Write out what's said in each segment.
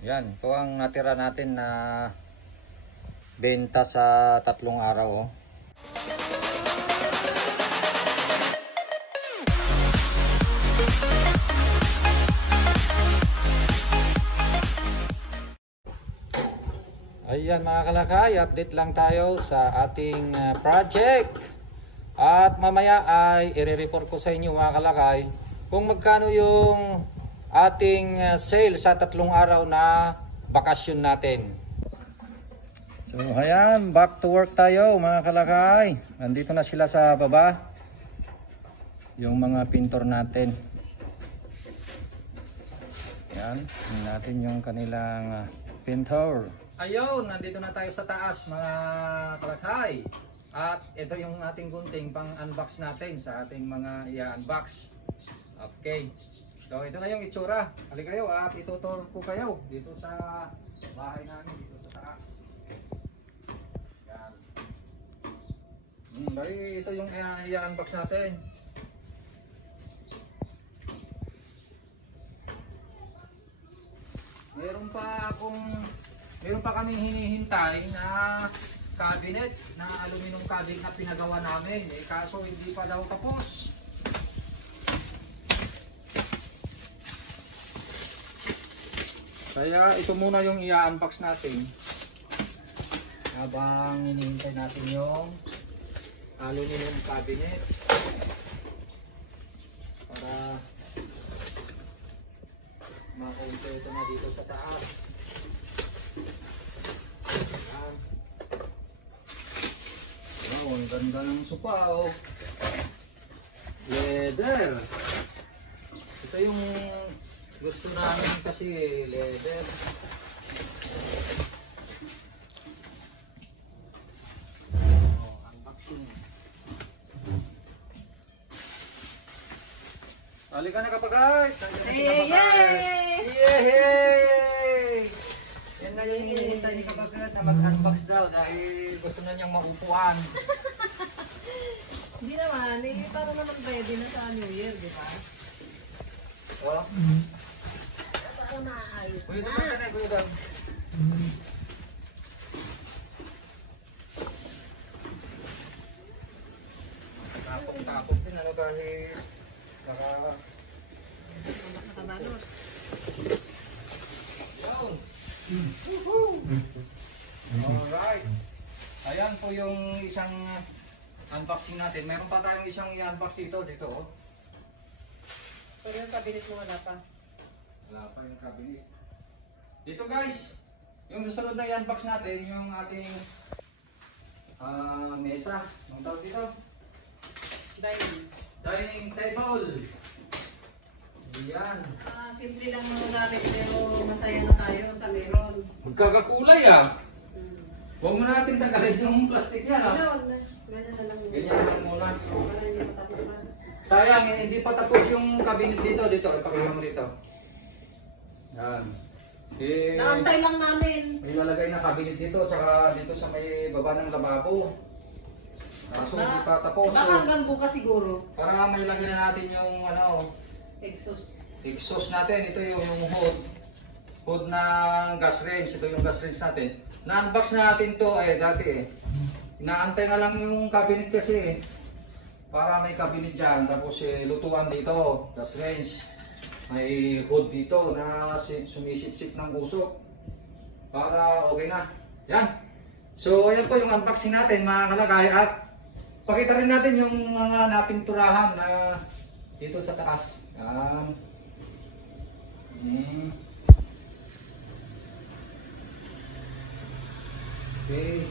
Yan, ito ang natira natin na benta sa 3 araw. Oh. Ayan mga kalakay, update lang tayo sa ating project. At mamaya ay i-report ko sa inyo mga kalakay kung magkano yung ating sale sa 3 araw na bakasyon natin. So ayan, back to work tayo mga kalakay. Nandito na sila sa baba, yung mga pintor natin. Ayan, tingnan natin yung kanilang pintor. Ayun, nandito na tayo sa taas mga kalakay. At ito yung ating gunting pang unbox natin sa ating mga i-unbox. Okay. So ito na yung itsura. Halika kayo at ituturo ko kayo dito sa bahay namin dito sa taas. Yan. Bali ito yung i-unbox natin. Meron pa kaming hinihintay na cabinet, na aluminum cabinet na pinagawa namin. Kaso hindi pa daw tapos. Kaya ito muna yung i-unbox natin. Habang hinihintay natin yung aluminum cabinet. Para makumpleto na dito sa taas. Wow, ang ganda ng sopa, oh. Leather. Ito yung gusto namin kasi, leather. Oh, unboxing. Halika na kapagay. Yay! Yan na yung hinihintay ni Kabagat na mag-unbox daw dahil gusto na niyang maupuan. Hindi naman, para naman ready na sa New Year, di ba? Oh. Para maayos Kuya na. daw ka na, kuya daw. Tapok din ano dahil Nakabalot. Yun. Alright. Ayan po yung isang unboxing natin. Meron pa tayong isang i-unbox dito. Oh. Pero yung cabinet mo wala pa. Wala pa yung cabinet. Dito guys, yung susunod na i-unbox natin, yung ating mesa. Anong tawag dito? Dining table. Ayan. Simple lang mga gamit pero masaya na tayo sa meron. Magkakakulay ah. Huwag mo natin tagalin yung plastic niya ha. Ganyan na lang. Ganyan naman muna. Para hindi matapukan. Sayang, hindi pa tapos yung cabinet dito. Ipakita mo dito. Yan. Naantay lang namin. May lalagay na cabinet dito, tsaka dito sa may baba ng lababo. So hindi pa tapos. Baka hanggang bukas siguro. Para may lagay na natin yung exhaust natin. Ito yung hood ng gas range. Ito yung gas range natin. Na-unbox na natin to dati Inaantay na lang yung cabinet kasi para may cabinet dyan. Tapos lutuan dito, gas range. May hood dito na sumisip-sip ng usok. Para okay na. Yan. So ayan po yung unboxing natin mga kalakay. At pakita rin natin yung mga napinturahan na dito sa taas. Yan. Okay.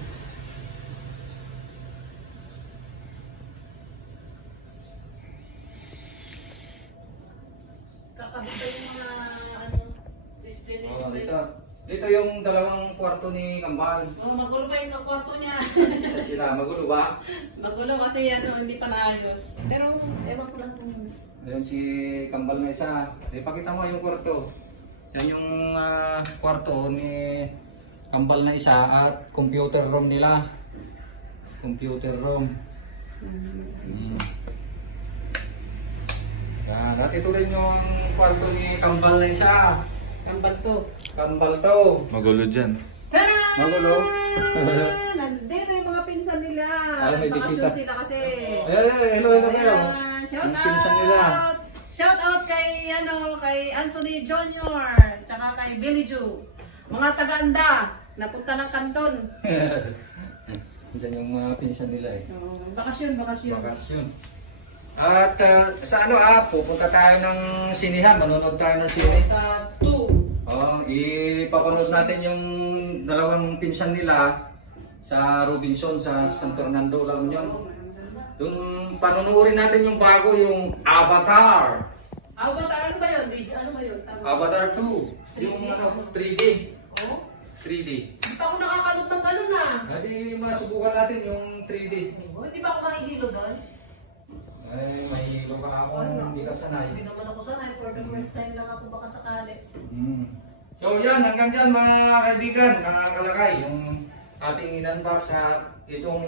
Kakabit pa yung mga display. Dito yung dalawang kwarto ni Kambal. Magulo pa yung kwarto niya. Isa sila. Magulo ba? Magulo kasi hindi pa naayos. Pero ewan ko lang kung... Ayan si Kambal na isa. Pakita mo yung kwarto. Yan yung kwarto ni Kambal na isa at computer room nila. Computer room. Yan. At ito rin yung kwarto ni Kambal na isa. Kambal to. Kambal to. Magulo dyan. Tada! Magulo. Nandito yung mga pinsan nila. May Bakasyon bisita. sila kasi. Hello kayo. Ayan, shout Yung pinsan nila. out! Shout out kay Anthony Jr. Tsaka kay Billy Joe. Mga taga-anda, napunta ng kanton. Diyan yung mga pinsan nila eh. Bakasyon. Bakasyon. At sa ano pupunta tayo ng sinihan, manonood tayo ng sine. Sa 2. Ipapanood natin yung dalawang pinsan nila sa Robinson, sa San Fernando, La Union. Yung panunuorin natin yung bago, yung Avatar. Avatar, ano ba yun? Ano ba yun? Avatar 2. Yung ano, 3D. Oh? 3D. Hindi pa ako nakakanood ng ganun ah. Hindi, masubukan natin yung 3D. Oh, hindi pa ako makihilo doon. Ay, mahilo ka ako, hindi ka sanay. Hindi naman ako sanay. For the first time lang ako baka sakali. So yan, hanggang dyan mga kaibigan, mga kalakay, yung ating in-unbox sa itong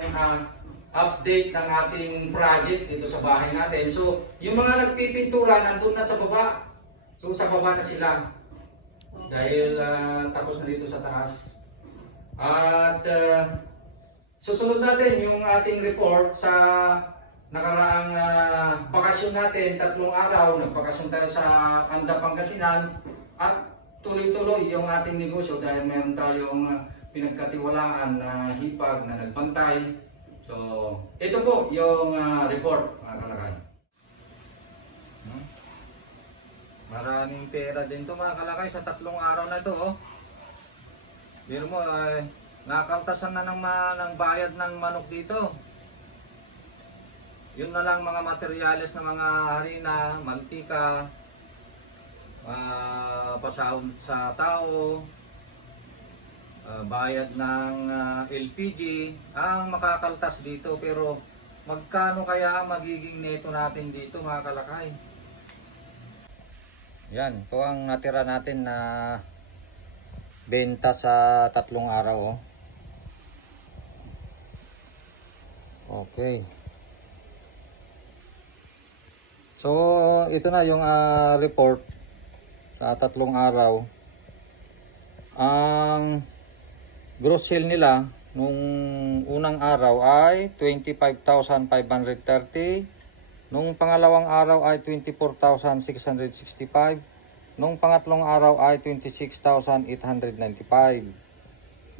update ng ating project dito sa bahay natin. So, yung mga nagpipintura, nandun na sa baba. So, sa baba na sila. Dahil tapos na dito sa taas. At susunod natin yung ating report sa nakaraang bakasyon natin, 3 araw. Nagpakasyon tayo sa Anda, Pangasinan. At tuloy-tuloy yung ating negosyo dahil meron tayong pinagkatiwalaan na hipag na nagbantay. So, ito po yung report, mga kalakay. Maraming pera din to mga kalakay sa 3 araw na to. Oh. Pero mo, nakakaltasan na ng bayad ng manok dito. Yun na lang mga materyales ng mga harina, mantika, pasahod sa tao, bayad ng LPG ang makakaltas dito. Pero magkano kaya magiging neto natin dito mga kalakay? Yan, ito ang natira natin na benta sa 3 araw. Okay. So ito na yung report sa 3 araw. Ang gross sale nila nung unang araw ay 25,530. Nung pangalawang araw ay 24,665. Nung pangatlong araw ay 26,895.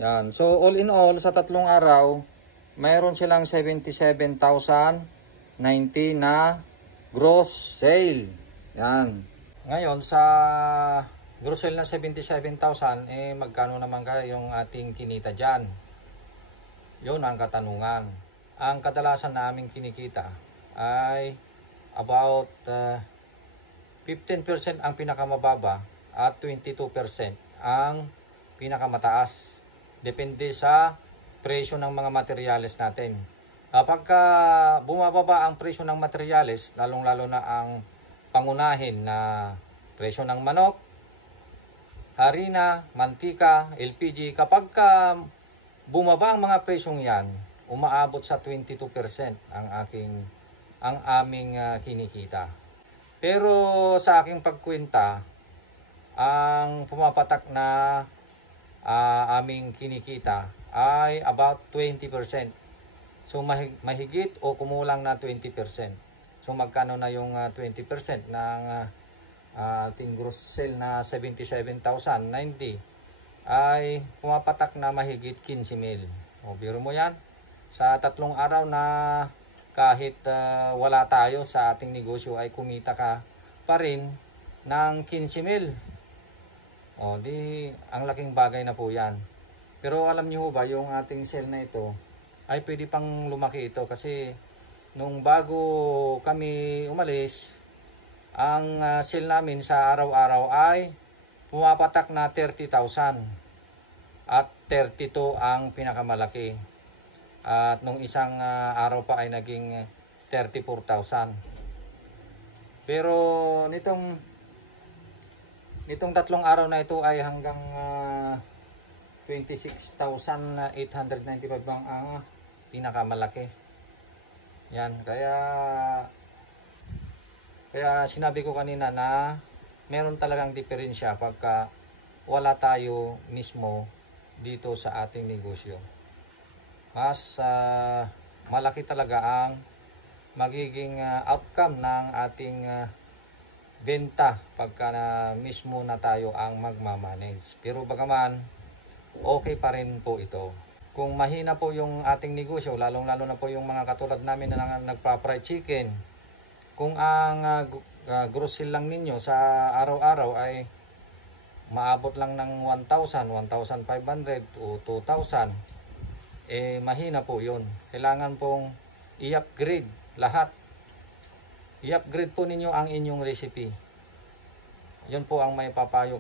Yan. So all in all sa 3 araw, mayroon silang 77,090 na gross sale. Yan. Ngayon sa gross sale na 77,000, magkano naman kaya yung ating kinita dyan? Yun ang katanungan. Ang kadalasan naming kinikita ay about 15% ang pinakamababa at 22% ang pinakamataas. Depende sa presyo ng mga materyales natin. Pagka bumababa ang presyo ng materyales, lalong-lalo na ang pangunahin na presyo ng manok, harina, mantika, LPG, kapag bumaba ang mga presyong yan, umaabot sa 22% ang aming kinikita. Pero sa aking pagkwenta, ang pumapatak na aming kinikita ay about 20%. So mahigit o kumulang na 20%. So magkano na yung 20% ng ating gross sale na 77,090 ay pumapatak na mahigit 15,000. O biro mo yan, sa 3 araw na kahit wala tayo sa ating negosyo ay kumita ka pa rin ng 15,000. O di ang laking bagay na po yan. Pero alam niyo ba yung ating sale na ito ay pwede pang lumaki ito kasi nung bago kami umalis, ang sale namin sa araw-araw ay pumapatak na 30,000 at 32 ang pinakamalaki. At nung isang araw pa ay naging 34,000. Pero nitong 3 araw na ito ay hanggang 26,895 ang pinakamalaki. Yan, kaya sinabi ko kanina na meron talagang diferensya pagka wala tayo mismo dito sa ating negosyo. Mas malaki talaga ang magiging outcome ng ating benta pagka mismo na tayo ang magmamanage. Pero bagaman, okay pa rin po ito. Kung mahina po yung ating negosyo, lalong-lalo na po yung mga katulad namin na nagpa-fried chicken, kung ang gross sale lang ninyo sa araw-araw ay maabot lang ng 1,000, 1,500 o 2,000, mahina po yun. Kailangan pong i-upgrade lahat. I-upgrade po ninyo ang inyong recipe. Yun po ang may papayo